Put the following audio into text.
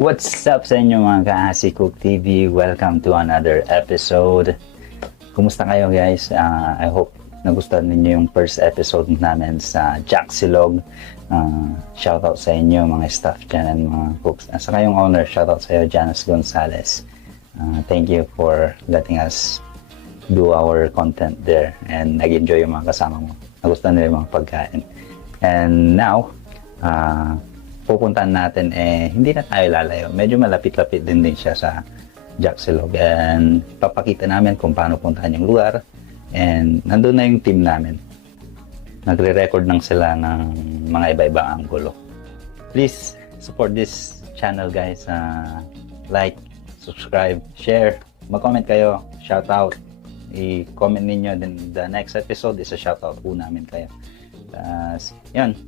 What's up sa inyo mga ka-Asi Cook TV? Welcome to another episode. Kumusta kayo guys? I hope nagustuhan ninyo yung first episode namin sa Jack Silog. Shoutout sa inyo mga staff dyan and mga cooks. Saka yung owner, shoutout sa iyo, Janice Gonzalez. Thank you for letting us do our content there and nag-enjoy yung mga kasama mo. Nagustuhan nila yung mga pagkain. And now, pupuntahan natin hindi na tayo lalayo. Medyo malapit-lapit din siya sa Jack Silog and papakita namin kung paano puntahan yung lugar and nandun na yung team namin. Nagre-record lang sila ng mga iba-ibang anggulo. Please support this channel guys. Like, subscribe, share, mag-comment kayo, shout out. I-comment ninyo then the next episode is a shout out po namin kayo. Yun.